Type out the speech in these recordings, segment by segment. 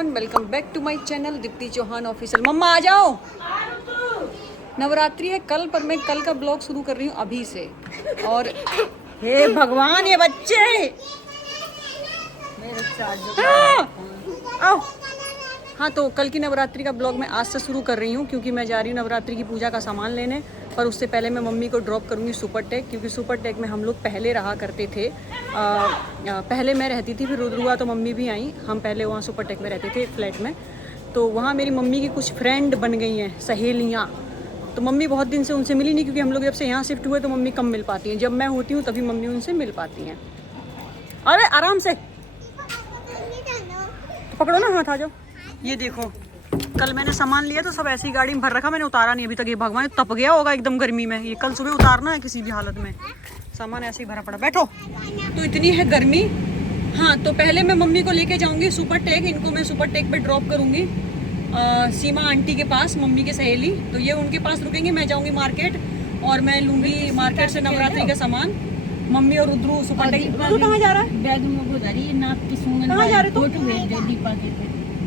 Everyone, welcome back to my channel Deepti Chauhan official. मम्मा आ जाओ, नवरात्रि है कल, पर मैं कल का ब्लॉग शुरू कर रही हूँ अभी से। और हे भगवान, ये बच्चे आओ। हाँ, तो कल की नवरात्रि का ब्लॉग मैं आज से शुरू कर रही हूँ, क्योंकि मैं जा रही हूँ नवरात्रि की पूजा का सामान लेने। पर उससे पहले मैं मम्मी को ड्रॉप करूँगी सुपर टेक, क्योंकि सुपर टेक में हम लोग पहले रहा करते थे। पहले मैं रहती थी, फिर रुद्रुआ तो मम्मी भी आई। हम पहले वहाँ सुपर टेक में रहते थे फ्लैट में। तो वहाँ मेरी मम्मी की कुछ फ्रेंड बन गई हैं, सहेलियाँ। तो मम्मी बहुत दिन से उनसे मिली नहीं, क्योंकि हम लोग जब से यहाँ शिफ्ट हुए तो मम्मी कम मिल पाती हैं। जब मैं होती हूँ तभी मम्मी उनसे मिल पाती हैं। अरे आराम से तो पकड़ो ना, हाथ आ जाओ। ये देखो, कल मैंने सामान लिया तो सब ऐसी ही गाड़ी में भर रखा, मैंने उतारा नहीं अभी तक। ये भगवान तप गया होगा एकदम गर्मी में। ये कल सुबह उतारना है किसी भी हालत में, सामान ऐसे ही भरा पड़ा। बैठो, तो इतनी है गर्मी। हाँ, तो पहले मैं मम्मी को लेके जाऊंगी सुपर टेक। इनको मैं सुपर टेक पे ड्रॉप करूंगी सीमा आंटी के पास, मम्मी के सहेली। तो ये उनके पास रुकेंगे, मैं जाऊंगी मार्केट और मैं लूंगी मार्केट से नवरात्रि का सामान। मम्मी और रुद्रू सुपर टेक। रुद्रू कहाँ जा रहा है? कहाँ जा रहे तुम?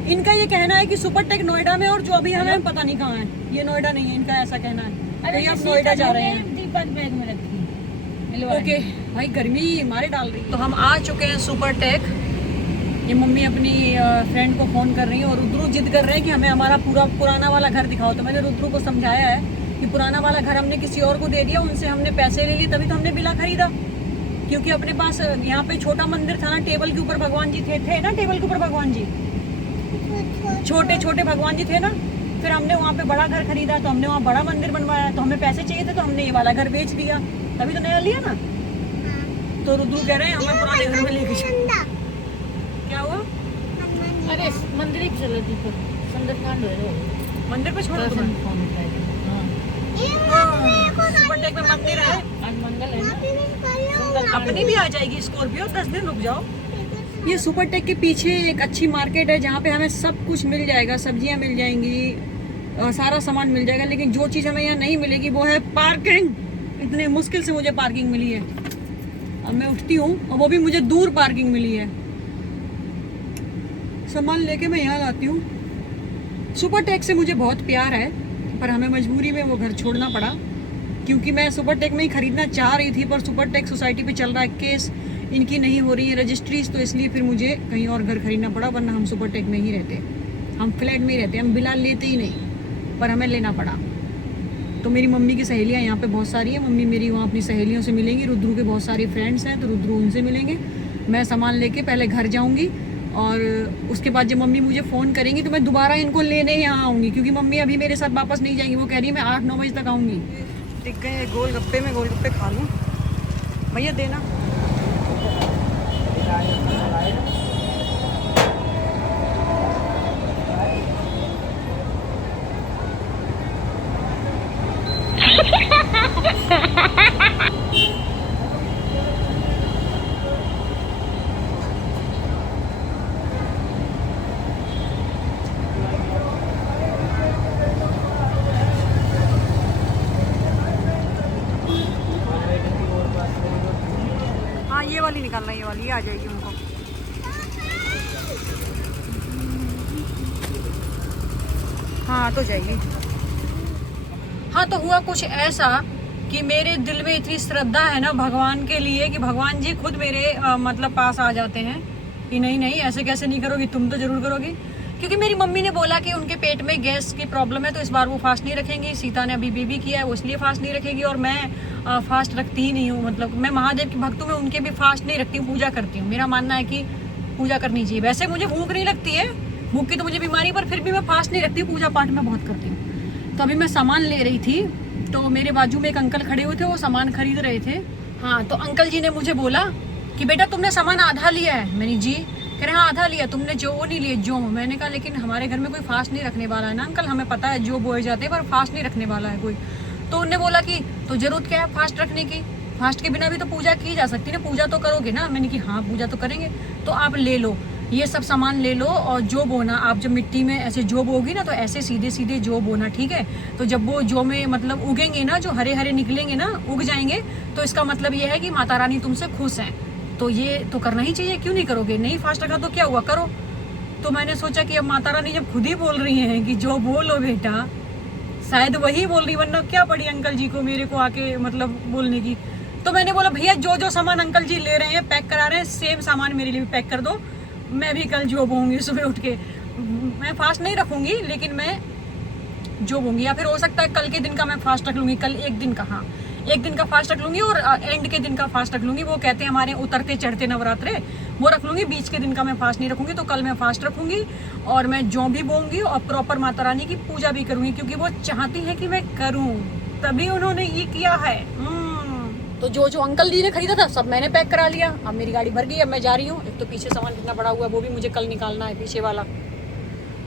इनका ये कहना है कि सुपर टेक नोएडा में, और जो अभी हमें पता नहीं कहाँ है। ये नोएडा नहीं है, इनका ऐसा कहना है। अरे आप नोएडा जा रहे हैं। दीपक बैग में रखी। ओके भाई, गर्मी मारे डाल रही है। तो हम आ चुके हैं सुपर टेक। ये मम्मी अपनी फ्रेंड को फ़ोन कर रही है और रुद्रू जिद कर रहे हैं कि हमें हमारा पूरा पुराना वाला घर दिखाओ। तो मैंने रुद्रू को समझाया है कि पुराना वाला घर हमने किसी और को दे दिया, उनसे हमने पैसे ले लिए, तभी तो हमने बिला खरीदा। क्योंकि अपने पास यहाँ पे छोटा मंदिर था ना, टेबल के ऊपर भगवान जी थे ना, टेबल के ऊपर भगवान जी, छोटे छोटे भगवान जी थे ना। फिर हमने वहाँ पे बड़ा घर खरीदा, तो हमने वहाँ बड़ा मंदिर बनवाया। तो हमें पैसे चाहिए थे, तो हमने ये वाला घर बेच दिया, तभी तो नया लिया ना। तो रुद्रू कह रहे हैं हमें पुराने घर में लेके चलो। क्या हुआ? अरे मंदिर ही चलो, दीपक सुंदरकांड हो रहा, मंदिर पे छोड़ो। सुपर टेक में मंदिर है, आज मंगल है ना। अपनी भी आ जाएगी स्कॉर्पियो, 10 दिन रुक जाओ। ये सुपर टेक के पीछे एक अच्छी मार्केट है, जहाँ पे हमें सब कुछ मिल जाएगा। सब्जियाँ मिल जाएंगी, सारा सामान मिल जाएगा। लेकिन जो चीज़ हमें यहाँ नहीं मिलेगी वो है पार्किंग। इतने मुश्किल से मुझे पार्किंग मिली है। अब मैं उठती हूँ और वो भी मुझे दूर पार्किंग मिली है। सामान लेके मैं यहाँ लाती हूँ। सुपर टेक से मुझे बहुत प्यार है, पर हमें मजबूरी में वो घर छोड़ना पड़ा, क्योंकि मैं सुपर टेक में ही खरीदना चाह रही थी। पर सुपर टेक सोसाइटी पे चल रहा है केस, इनकी नहीं हो रही है रजिस्ट्रीज, तो इसलिए फिर मुझे कहीं और घर खरीदना पड़ा। वरना हम सुपर टेक में ही रहते, हम फ्लैट में ही रहते, हम बिला लेते ही नहीं, पर हमें लेना पड़ा। तो मेरी मम्मी की सहेलियाँ यहाँ पे बहुत सारी हैं। मम्मी मेरी वहाँ अपनी सहेलियों से मिलेंगी। रुद्रू के बहुत सारे फ्रेंड्स हैं, तो रुद्रू उनसे मिलेंगे। मैं सामान लेके पहले घर जाऊँगी, और उसके बाद जब मम्मी मुझे फ़ोन करेंगी तो मैं दोबारा इनको लेने यहाँ आऊँगी, क्योंकि मम्मी अभी मेरे साथ वापस नहीं जाएंगी। वो कह रही है मैं 8-9 बजे तक आऊँगी। टिक गए गोलगप्पे में, गोलगप्पे खा लूँ। भैया देना। हाँ, ये वाली निकालना, ये वाली, ये आ जाएगी उनको। हाँ तो जाएगी। हाँ, तो हुआ कुछ ऐसा कि मेरे दिल में इतनी श्रद्धा है ना भगवान के लिए, कि भगवान जी खुद मेरे मतलब पास आ जाते हैं कि नहीं नहीं, ऐसे कैसे नहीं करोगी, तुम तो जरूर करोगी। क्योंकि मेरी मम्मी ने बोला कि उनके पेट में गैस की प्रॉब्लम है, तो इस बार वो फास्ट नहीं रखेंगी। सीता ने अभी बेबी किया है, वो इसलिए फास्ट नहीं रखेगी। और मैं फास्ट रखती ही नहीं हूँ, मतलब मैं महादेव की भक्त हूँ, मैं उनके भी फास्ट नहीं रखती हूँ, पूजा करती हूँ। मेरा मानना है कि पूजा करनी चाहिए। वैसे मुझे भूख नहीं लगती है, भूख की तो मुझे बीमारी, पर फिर भी मैं फास्ट नहीं रखती हूँ, पूजा पाठ मैं बहुत करती हूँ। तो अभी मैं सामान ले रही थी, तो मेरे बाजू में एक अंकल खड़े हुए थे, वो सामान खरीद रहे थे। हाँ, तो अंकल जी ने मुझे बोला कि बेटा तुमने सामान आधा लिया है। मैंने जी, कह रहे हाँ आधा लिया, तुमने जो वो नहीं लिए जो। मैंने कहा लेकिन हमारे घर में कोई फास्ट नहीं रखने वाला है ना अंकल, हमें पता है जो बोए जाते हैं, पर फास्ट नहीं रखने वाला है कोई। तो उन्होंने बोला कि तो जरूरत क्या है फास्ट रखने की, फास्ट के बिना भी तो पूजा की जा सकती है ना, पूजा तो करोगे ना। मैंने कि हाँ पूजा तो करेंगे, तो आप ले लो ये सब सामान ले लो। और जो बोना, आप जब मिट्टी में ऐसे जो बोगी ना, तो ऐसे सीधे सीधे जो बोना, ठीक है। तो जब वो जो में मतलब उगेंगे ना, जो हरे हरे निकलेंगे ना, उग जाएंगे, तो इसका मतलब ये है कि माता रानी तुमसे खुश हैं। तो ये तो करना ही चाहिए, क्यों नहीं करोगे? नहीं फास्ट रखा तो क्या हुआ, करो। तो मैंने सोचा कि अब माता रानी जब खुद ही बोल रही हैं कि जो बोलो बेटा, शायद वही बोल रही, वरना क्या पड़ी अंकल जी को मेरे को आके मतलब बोलने की। तो मैंने बोला भैया जो जो सामान अंकल जी ले रहे हैं पैक करा रहे हैं, सेम सामान मेरे लिए भी पैक कर दो। मैं भी कल जॉब होंगी सुबह उठ के। मैं फास्ट नहीं रखूंगी लेकिन मैं जॉब होंगी, या फिर हो सकता है कल के दिन का मैं फास्ट रख लूंगी। कल एक दिन का, हाँ एक दिन का फास्ट रख लूंगी और एंड के दिन का फास्ट रख लूंगी। वो कहते हैं हमारे उतरते चढ़ते नवरात्रे, वो रख लूंगी। बीच के दिन का मैं फास्ट नहीं रखूंगी। तो कल मैं फास्ट रखूंगी और मैं जौ भी बोऊंगी और प्रॉपर माता रानी की पूजा भी करूंगी, क्योंकि वो चाहती है कि मैं करूं, तभी उन्होंने ये किया है। तो जो जो अंकल जी ने खरीदा था सब मैंने पैक करा लिया। अब मेरी गाड़ी भर गई, अब मैं जा रही हूँ। एक तो पीछे सामान कितना पड़ा हुआ है वो भी मुझे कल निकालना है, पीछे वाला।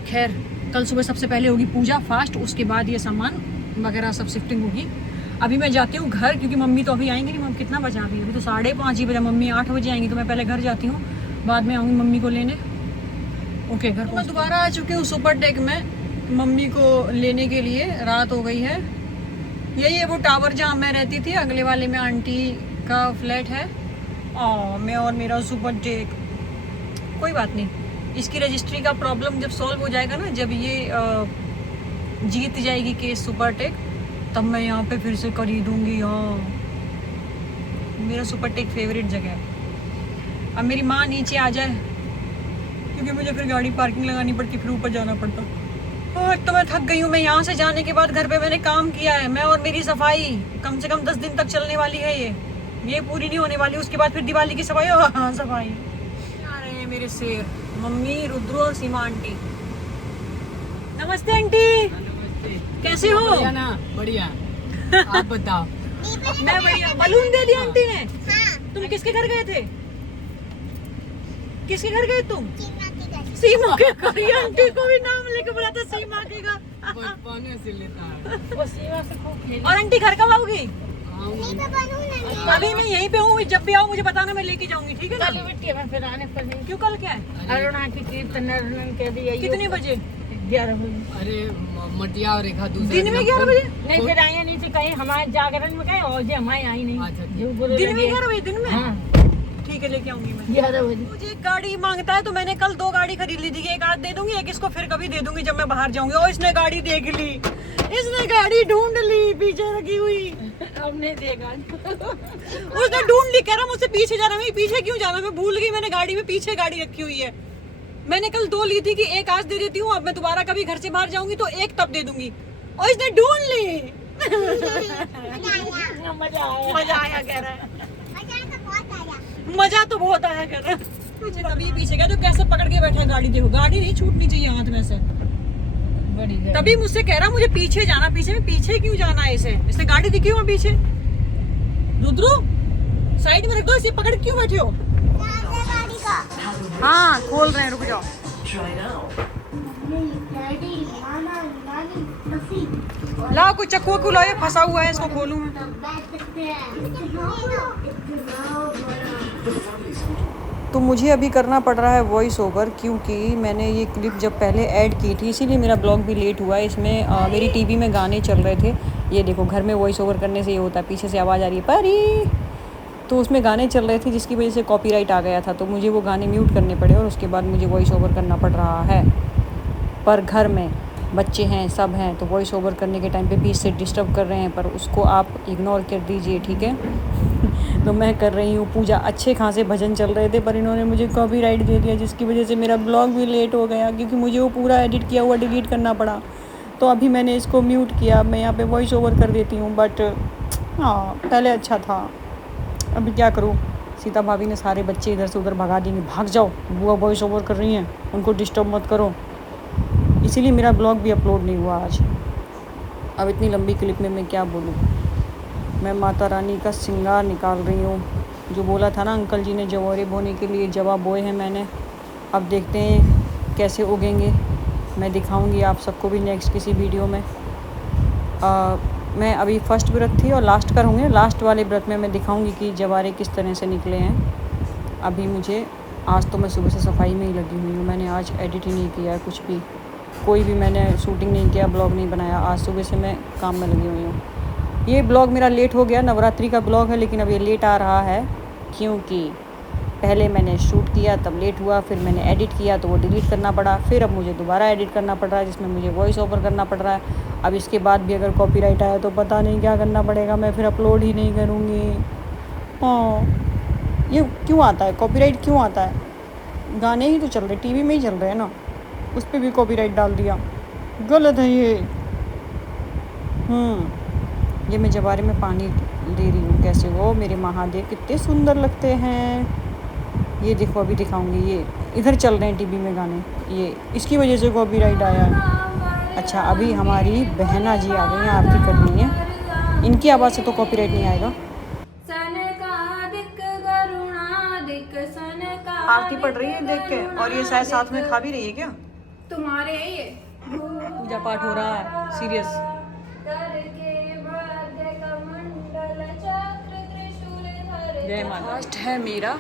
खैर कल सुबह सबसे पहले होगी पूजा फास्ट, उसके बाद ये सामान वगैरह सब शिफ्टिंग होगी। अभी मैं जाती हूँ घर, क्योंकि मम्मी तो अभी आएंगी नहीं। मम्मी कितना बजा अभी तो 5:30 ही बजा। मम्मी 8 बजे आएंगी, तो मैं पहले घर जाती हूँ, बाद में आऊँगी मम्मी को लेने। ओके घर मैं दोबारा आ चुकी हूँ सुपर टेक में मम्मी को लेने के लिए। रात हो गई है। यही है वो टावर जहाँ मैं रहती थी, अगले वाले में आंटी का फ्लैट है। मैं और मेरा सुपर टेक, कोई बात नहीं। इसकी रजिस्ट्री का प्रॉब्लम जब सॉल्व हो जाएगा ना, जब ये जीत जाएगी केस सुपर टेक, तब मैं यहाँ पे फिर से खरीदूंगी। हाँ मेरा सुपर टेक फेवरेट जगह है। अब मेरी माँ नीचे आ जाए, क्योंकि मुझे फिर गाड़ी पार्किंग लगानी पड़ती, फिर ऊपर जाना पड़ता। और तो मैं थक गई हूँ। मैं यहाँ से जाने के बाद घर पे मैंने काम किया है, मैं और मेरी सफाई कम से कम 10 दिन तक चलने वाली है। ये पूरी नहीं होने वाली। उसके बाद फिर दिवाली की सफाई। हाँ सफाई आ रहे हैं मेरे शेर, मम्मी, रुद्र और सीमा आंटी। नमस्ते आंटी। कैसे हो? बढ़िया ना, बढ़िया। आप बताओ। मैं बढ़िया। बलून दे दिया आंटी ने? तुम किसके घर गए थे? किसके घर गए तुम? सीमा के घर। आंटी को भी नाम लेके बुलाता, सीमा के घर। बचपन से लेता है वो, सीमा से खूब खेली। और आंटी घर कब आओगी? अभी मैं यहीं पे हूँ, जब भी आओ मुझे बताना, मैं लेके जाऊंगी, ठीक है ना? कल बिटिया मैं फिर आने पर है। क्यों कल क्या है? अरुण आंटी कीर्तन कह दिया। कितने बजे? 11 बजे। अरे मटिया और रेखा दूसरे दिन में 11 बजे? नहीं फिर आए नहीं थे, कहीं हमारे जागरण में गए और हमारे आई नहीं। अच्छा, दिन में 11 बजे? दिन में? हाँ ठीक है लेके आऊंगी मैं 11 बजे। मुझे एक गाड़ी मांगता है, तो मैंने कल 2 गाड़ी खरीद ली थी। एक आज दे दूंगी, एक इसको फिर कभी दे दूंगी जब मैं बाहर जाऊंगी। और इसने गाड़ी देख ली, इसने गाड़ी ढूंढ ली पीछे रखी हुई। अब नहीं देगा। उसने ढूंढ ली, कह रहा मुझसे पीछे जाना। मैं पीछे क्यों जाना, मैं भूल गई मैंने गाड़ी में पीछे गाड़ी रखी हुई है। मैंने कल 2 ली थी कि एक आज दे देती हूँ, अब मैं दोबारा कभी घर से बाहर जाऊंगी तो एक तब दे दूंगी। और इसने ढूंढ ली। मजा आया कह रहा है। मजा तो बहुत आया कह रहा है। तभी पीछे गया तो कैसे पकड़ के बैठा है गाड़ी। देखो गाड़ी नहीं छूटनी चाहिए हाथ में से। तभी मुझसे कह रहा मुझे पीछे जाना। पीछे में पीछे क्यों जाना है इसे? इसने गाड़ी दिखी हो पीछे? रुद्रू साइड में रख दो, इसे पकड़ क्यों बैठे हो? हाँ खोल रहे हैं, रुक जाओ। लाओ कोई चक्कू को लाओ, ये फंसा हुआ है, इसको खोलूं मैं। तो मुझे अभी करना पड़ रहा है वॉइस ओवर, क्योंकि मैंने ये क्लिप जब पहले ऐड की थी, इसीलिए मेरा ब्लॉग भी लेट हुआ है। इसमें मेरी टीवी में गाने चल रहे थे। ये देखो घर में वॉइस ओवर करने से ये होता है, पीछे से आवाज़ आ रही है परी, तो उसमें गाने चल रहे थे जिसकी वजह से कॉपीराइट आ गया था। तो मुझे वो गाने म्यूट करने पड़े और उसके बाद मुझे वॉइस ओवर करना पड़ रहा है। पर घर में बच्चे हैं, सब हैं, तो वॉइस ओवर करने के टाइम पे बीच से डिस्टर्ब कर रहे हैं, पर उसको आप इग्नोर कर दीजिए, ठीक है। तो मैं कर रही हूँ पूजा। अच्छे खासे भजन चल रहे थे, पर इन्होंने मुझे कॉपीराइट दे दिया, जिसकी वजह से मेरा ब्लॉग भी लेट हो गया, क्योंकि मुझे वो पूरा एडिट किया हुआ डिलीट करना पड़ा। तो अभी मैंने इसको म्यूट किया। मैं यहाँ पे वॉइस ओवर कर देती हूँ, बट हाँ पहले अच्छा था। अभी क्या करूँ, सीता भाभी ने सारे बच्चे इधर से उधर भगा देंगे, भाग जाओ, बुआ वॉइस ओवर कर रही हैं, उनको डिस्टर्ब मत करो। इसीलिए मेरा ब्लॉग भी अपलोड नहीं हुआ आज। अब इतनी लंबी क्लिप में मैं क्या बोलूँ। मैं माता रानी का श्रृंगार निकाल रही हूँ। जो बोला था ना अंकल जी ने जवारे बोने के लिए, जवा बोए हैं मैंने। अब देखते हैं कैसे उगेंगे, मैं दिखाऊंगी आप सबको भी नेक्स्ट किसी वीडियो में। मैं अभी फर्स्ट व्रत थी और लास्ट करूँगी। लास्ट वाले व्रत में मैं दिखाऊंगी कि जवारे किस तरह से निकले हैं। अभी मुझे आज तो मैं सुबह से सफाई में ही लगी हुई हूँ। मैंने आज एडिट ही नहीं किया है कुछ भी, कोई भी मैंने शूटिंग नहीं किया, ब्लॉग नहीं बनाया। आज सुबह से मैं काम में लगी हुई हूँ। ये ब्लॉग मेरा लेट हो गया, नवरात्रि का ब्लॉग है, लेकिन अब ये लेट आ रहा है क्योंकि पहले मैंने शूट किया तब लेट हुआ, फिर मैंने एडिट किया तो वो डिलीट करना पड़ा, फिर अब मुझे दोबारा एडिट करना पड़ रहा है जिसमें मुझे वॉइस ओवर करना पड़ रहा है। अब इसके बाद भी अगर कॉपीराइट आया तो पता नहीं क्या करना पड़ेगा, मैं फिर अपलोड ही नहीं करूँगी। हाँ, ये क्यों आता है कॉपीराइट, क्यों आता है? गाने ही तो चल रहे, टीवी में ही चल रहे हैं ना, उस पर भी कॉपीराइट डाल दिया, गलत है ये। ये मैं जवारे में पानी ले रही हूँ, कैसे वो मेरे महादेव कितने सुंदर लगते हैं। ये देखो अभी दिखाऊंगी, ये इधर चल रहे हैं टीवी में गाने, ये इसकी वजह से कॉपीराइट आया है। अच्छा अभी हमारी बहना जी आ गई हैं, आरती करनी है, इनकी आवाज़ से तो कॉपीराइट नहीं आएगा। आरती पढ़ रही है देख के, और ये शायद साथ में खा भी रही है क्या? तुम्हारे है ये पूजा पाठ हो रहा है सीरियस। जय माता। लास्ट है मेरा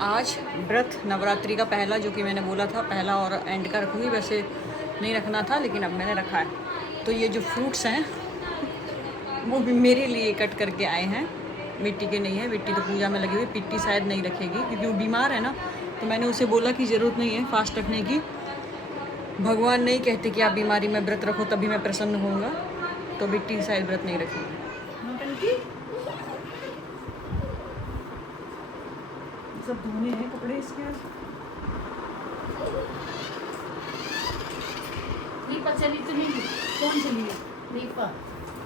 आज व्रत नवरात्रि का पहला, जो कि मैंने बोला था पहला और एंड का रखूँगी, वैसे नहीं रखना था लेकिन अब मैंने रखा है। तो ये जो फ्रूट्स हैं वो भी मेरे लिए कट करके आए हैं, मिट्टी के नहीं है, मिट्टी तो पूजा में लगी हुई, पिट्टी शायद नहीं रखेगी क्योंकि वो बीमार है ना, तो मैंने उसे बोला कि ज़रूरत नहीं है फास्ट रखने की। भगवान नहीं कहते कि आप बीमारी में व्रत रखो तभी मैं प्रसन्न होऊंगा, तो बिट्टी शायद व्रत नहीं रखेगी। सब धोने हैं कपड़े इसके। दीपा चली तो नहीं, कौन चली है? दीपा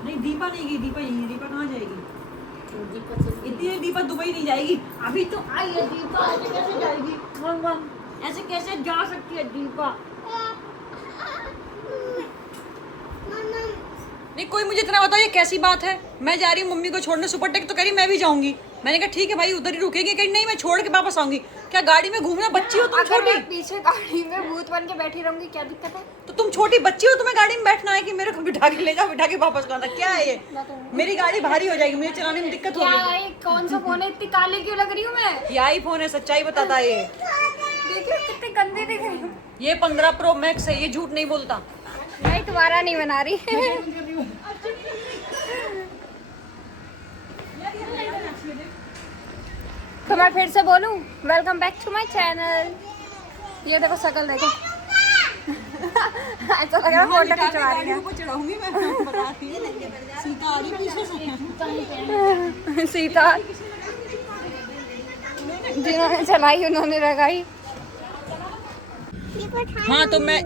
नहीं दीपा नहीं गई, दीपा यही है। दीपा कहाँ जाएगी? दीपा चली, इतनी दीपा दुबई नहीं जाएगी, अभी तो आई है दीपा, ऐसे कैसे जाएगी? भगवान ऐसे कैसे जा सकती है दीपा? नहीं कोई मुझे इतना बताओ ये कैसी बात है? मैं जा रही हूँ मम्मी को छोड़ने सुपरटेक, तो कह रही मैं भी जाऊंगी। मैंने कहा ठीक है भाई उधर ही रुकेगी, कहीं नहीं मैं छोड़ के वापस आऊंगी। क्या गाड़ी में घूमना, बच्ची हो तुम छोटी? पीछे गाड़ी में भूत बन के बैठी रहूंगी, क्या दिक्कत है? तो तुम छोटी बच्ची हो, तुम्हें गाड़ी में बैठना है कि मेरे को बिठा के ले जाओ, बिठा के वापस लाना? क्या है ये? मेरी गाड़ी भारी हो जाएगी, मुझे चलाने में दिक्कत होगी। कौन सा फोन है, इतनी काली क्यों लग रही हूँ मैं? ये आईफोन है, सच्चाई बताता है ये। देखिए कितनी गंदी दिख रही हूँ। ये 15 प्रो मैक्स है, ये झूठ नहीं बोलता। नहीं तुम्हारा नहीं बना रही। तो मैं फिर से बोलूं, welcome back to my channel. ये देखो शकल देखो। ऐसा लग रहा है फोटो खिंचवा रही है। चढ़ाऊंगी मैं, बताती हूं। सीता आ रही पीछे से। सीता जिन्होंने चलाई उन्होंने लगाई। हाँ तो मैं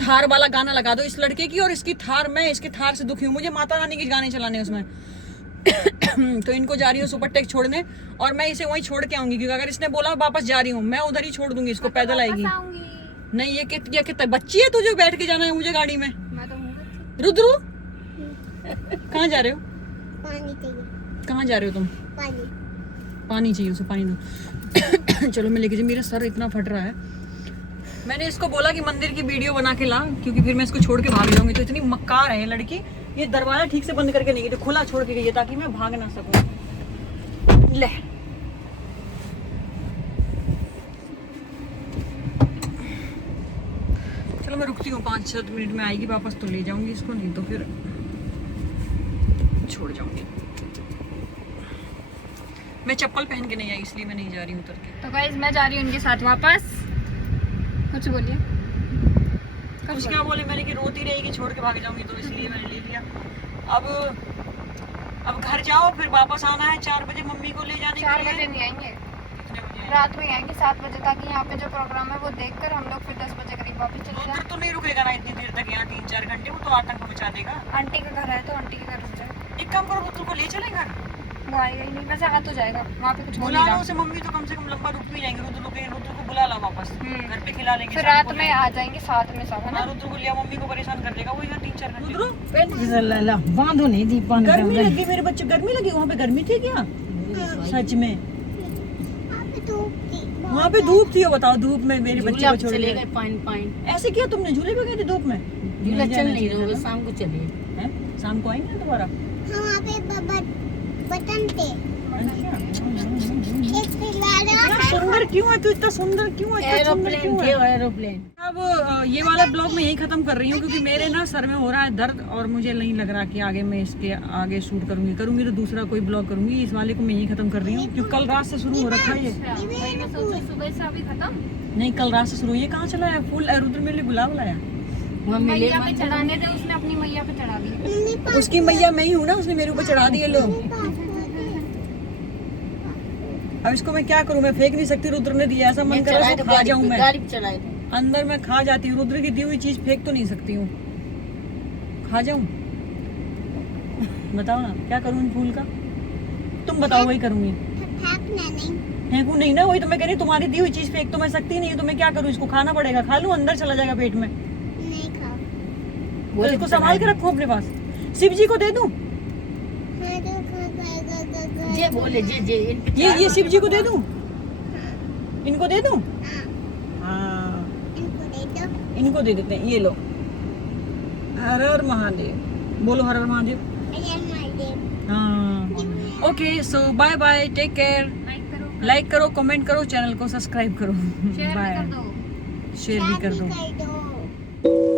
थार वाला गाना लगा दो इस लड़के की, और इसकी थार, मैं इसके थार से दुखी हूँ, मुझे माता रानी के गाने चलाने उसमें। तो इनको जा रही हूँ सुपरटेक छोड़ने, और मैं इसे वहीं छोड़ के आऊंगी, क्योंकि अगर इसने बोला वापस जा रही हूँ, मैं उधर ही छोड़ दूंगी इसको, पैदल आएगी। नहीं ये कितना बच्ची है तुझे बैठ के जाना है मुझे गाड़ी में? रुद्रु कहाँ जा रहे हो? पानी चाहिए। कहाँ जा रहे हो तुम? पानी चाहिए उसे, पानी दो। चलो मैं लेके जाऊँ, मेरा सर इतना फट रहा है। मैंने इसको बोला कि मंदिर की वीडियो बना के ला, क्योंकि फिर मैं इसको छोड़ के भाग जाऊंगी। तो इतनी मक्कार है लड़की, ये दरवाजा ठीक से बंद करके नहीं गई, तो खुला छोड़ के गई है ताकि मैं भाग ना सकूं। ले चलो मैं रुकती हूँ, 5-7 मिनट में आएगी वापस तो ले जाऊंगी इसको, नहीं तो फिर छोड़ जाऊंगी। मैं चप्पल पहन के नहीं आई इसलिए मैं नहीं जा रही हूँ उतर के। तो गाइस मैं जा रही हूँ उनके साथ वापस। कुछ बोलिए। कुछ क्या बोले मैंने कि रोती रहेगी छोड़ के भाग जाऊंगी, तो इसलिए मैंने ले लिया। अब घर जाओ, फिर वापस आना है 4 बजे मम्मी को ले जाने के लिए। 4 बजे नहीं आएंगे, कितने बजे आएंगे? रात में ही आएंगे 7 बजे, ताकि यहाँ पे जो प्रोग्राम है वो देखकर हम लोग फिर 10 बजे करीब वापस चले उधर जाएं। तो नहीं रुकेगा ना इतनी देर तक, यहाँ 3-4 घंटे, वो तो आतंक मचा देगा। आंटी का घर है तो आंटी के घर रुक जाए। एक काम करो, वो तुमको ले चलें घर? वो आएगा ही नहीं, वैसे आ तो जाएगा, वहाँ पे कुछ हो बुला नहीं लो रहा। उसे, मम्मी तो कम से कम लंबा रुक भी जाएंगे। रुद्र को बुला ला वापस, घर पे खिला लेंगे। फिर शाम रात को में आ जाएंगे साथ में सब, है ना? रुद्र को लिया, मम्मी को परेशान कर देगा वो यहाँ 3-4 घंटे। बांधो नहीं दीपा गर्मी लगी मेरे बच्चे, गर्मी लगी? वहाँ पे गर्मी थी क्या सच में? वहाँ पे धूप थी? बताओ धूप में मेरे बच्चे को छोड़ चले के गए पानी ऐसे किया तुमने? झूले पे गए थे धूप में? झूला चल नहीं रहा, शाम को चलिए। हैं? शाम को आएंगे ना दोबारा? हाँ वहाँ पे बटन थे। एक पिला दो। इतना सुंदर क्यों है तू, इतना सुंदर क्यों है, इतना सुंदर एरोप्लेन क्यों थे है? एरोप्लेन। अब ये वाला ब्लॉग मैं यही खत्म कर रही हूँ क्योंकि मेरे ना सर में हो रहा है दर्द और मुझे नहीं लग रहा कि आगे मैं इसके आगे शूट करूंगी तो दूसरा कोई ब्लॉग करूंगी। इस वाले को मैं यही खत्म कर रही हूँ क्योंकि कल रात से शुरू हो रखा है ये। सुबह से अभी खत्म। नहीं कल रात से शुरू, ये कहाँ चला है फूल? रुद्र मेरे लिए गुलाब लाया। वहाँ मिले मैया पे चढ़ाने थे, उसने अपनी मैया पे चढ़ा दिया। मम्मी पास उसकी मैया मैं ही हूँ ना, उसने मेरे ऊपर चढ़ा दिए लोग। अब इसको मैं क्या करूँ, मैं फेंक नहीं सकती, रुद्र ने दिया, ऐसा मन कर रहा है इसको खा जाऊं मैं। गाड़ी पे चढ़ाए थे। अंदर मैं खा जाती हूँ, रुद्र की दी हुई चीज फेंक तो नहीं सकती हूँ, खा जाऊं। बताओ ना क्या करूँ इन फूल का, तुम बताओ, वही करूंगी। फेंकना नहीं। फेंकू नहीं ना, वही तो मैं कह रही हूँ, तुम्हारी दी हुई चीज फेंक तो मैं सकती नहीं, तो मैं क्या करूँ, इसको खाना पड़ेगा। खा लूं, अंदर चला जाएगा पेट में। नहीं खाओ। तो इसको संभाल के रखो अपने पास। शिव जी को दे दूं? हाँ तो खा पाएगा। जे बोले जे इन पे ये शिव जी को दे दूं? इनको दे दूं? हाँ, हाँ इनको दे दो। इनको दे देते हैं, ये लो। हर हर महादेव बोलो, हर हर महादेव। अरे महादेव। हाँ okay, so bye bye, take care. Like करो, कमेंट करो, चैनल को सब्सक्राइब करो। शेयर भी बाय, कर दो। शेयर भी कर दो। कर दो।